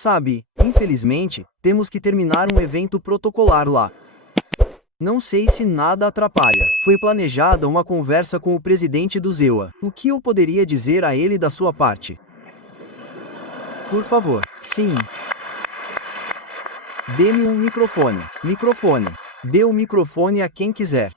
Sabe, infelizmente, temos que terminar um evento protocolar lá. Não sei se nada atrapalha. Foi planejada uma conversa com o presidente do ZEUA. O que eu poderia dizer a ele da sua parte? Por favor. Sim. Dê-me um microfone. Microfone. Dê o microfone a quem quiser.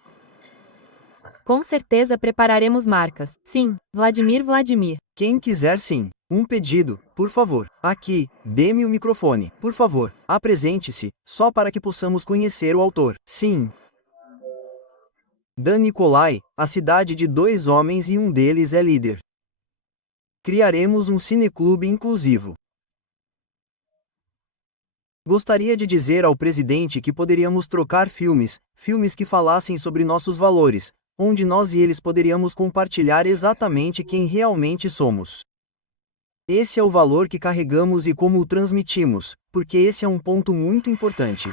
Com certeza prepararemos marcas. Sim, Vladimir. Quem quiser sim. Um pedido, por favor. Aqui, dê-me o microfone. Por favor, apresente-se, só para que possamos conhecer o autor. Sim. Dan Nicolai, a cidade de 2 homens e um deles é líder. Criaremos um cineclube inclusivo. Gostaria de dizer ao presidente que poderíamos trocar filmes que falassem sobre nossos valores, onde nós e eles poderíamos compartilhar exatamente quem realmente somos. Esse é o valor que carregamos e como o transmitimos, porque esse é um ponto muito importante.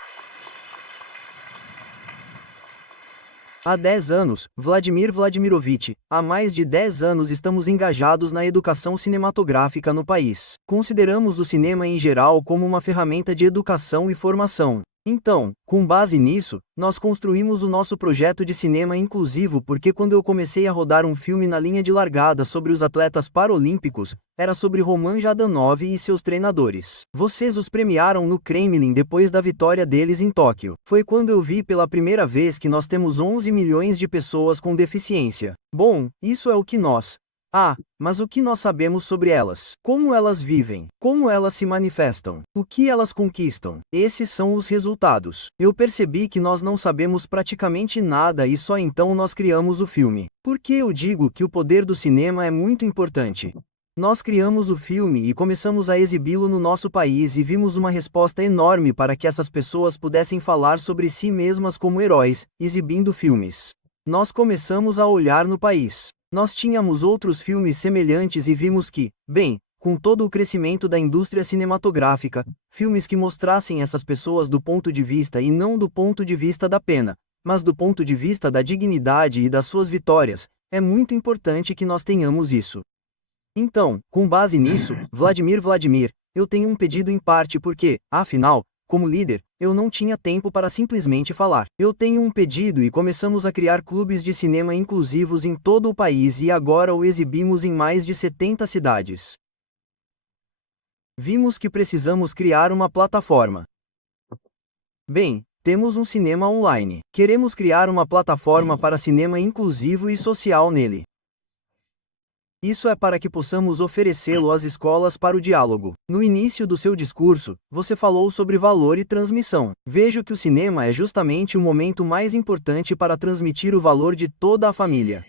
Há 10 anos, Vladimir Vladimirovich, há mais de 10 anos estamos engajados na educação cinematográfica no país. Consideramos o cinema em geral como uma ferramenta de educação e formação. Então, com base nisso, nós construímos o nosso projeto de cinema inclusivo porque quando eu comecei a rodar um filme na linha de largada sobre os atletas paralímpicos, era sobre Roman Jadahnov e seus treinadores. Vocês os premiaram no Kremlin depois da vitória deles em Tóquio. Foi quando eu vi pela primeira vez que nós temos 11 milhões de pessoas com deficiência. Bom, isso é o que nós... mas o que nós sabemos sobre elas? Como elas vivem? Como elas se manifestam? O que elas conquistam? Esses são os resultados. Eu percebi que nós não sabemos praticamente nada e só então nós criamos o filme. Por que eu digo que o poder do cinema é muito importante? Nós criamos o filme e começamos a exibi-lo no nosso país e vimos uma resposta enorme para que essas pessoas pudessem falar sobre si mesmas como heróis, exibindo filmes. Nós começamos a olhar no país. Nós tínhamos outros filmes semelhantes e vimos que, bem, com todo o crescimento da indústria cinematográfica, filmes que mostrassem essas pessoas do ponto de vista e não do ponto de vista da pena, mas do ponto de vista da dignidade e das suas vitórias, é muito importante que nós tenhamos isso. Então, com base nisso, Vladimir, eu tenho um pedido em parte porque, afinal, como líder, eu não tinha tempo para simplesmente falar. Eu tenho um pedido e começamos a criar clubes de cinema inclusivos em todo o país e agora o exibimos em mais de 70 cidades. Vimos que precisamos criar uma plataforma. Bem, temos um cinema online. Queremos criar uma plataforma para cinema inclusivo e social nele. Isso é para que possamos oferecê-lo às escolas para o diálogo. No início do seu discurso, você falou sobre valor e transmissão. Vejo que o cinema é justamente o momento mais importante para transmitir o valor de toda a família.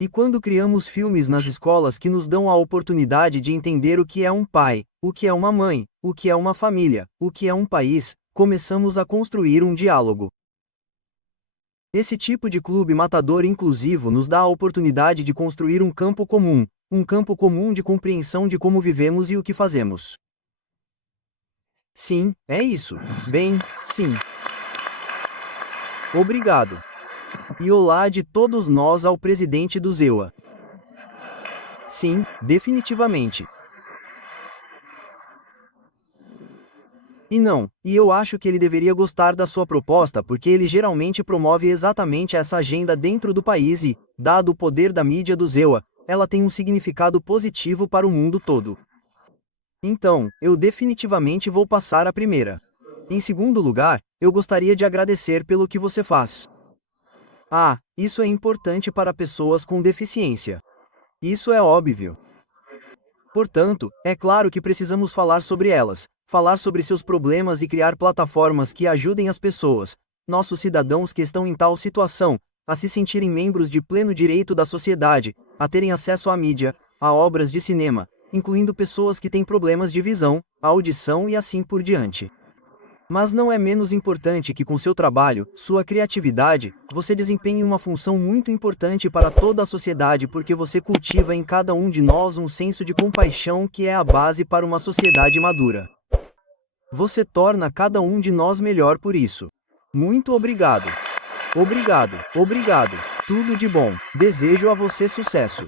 E quando criamos filmes nas escolas que nos dão a oportunidade de entender o que é um pai, o que é uma mãe, o que é uma família, o que é um país, começamos a construir um diálogo. Esse tipo de clube matador inclusivo nos dá a oportunidade de construir um campo comum de compreensão de como vivemos e o que fazemos. Sim, é isso. Bem, sim. Obrigado. E olá de todos nós ao presidente do ZEUA. Sim, definitivamente. E eu acho que ele deveria gostar da sua proposta porque ele geralmente promove exatamente essa agenda dentro do país e, dado o poder da mídia do ZEUA, ela tem um significado positivo para o mundo todo. Então, eu definitivamente vou passar a primeira. Em segundo lugar, eu gostaria de agradecer pelo que você faz. Isso é importante para pessoas com deficiência. Isso é óbvio. Portanto, é claro que precisamos falar sobre elas, falar sobre seus problemas e criar plataformas que ajudem as pessoas, nossos cidadãos que estão em tal situação, a se sentirem membros de pleno direito da sociedade, a terem acesso à mídia, a obras de cinema, incluindo pessoas que têm problemas de visão, audição e assim por diante. Mas não é menos importante que com seu trabalho, sua criatividade, você desempenhe uma função muito importante para toda a sociedade porque você cultiva em cada um de nós um senso de compaixão que é a base para uma sociedade madura. Você torna cada um de nós melhor por isso. Muito obrigado. Obrigado. Tudo de bom. Desejo a você sucesso.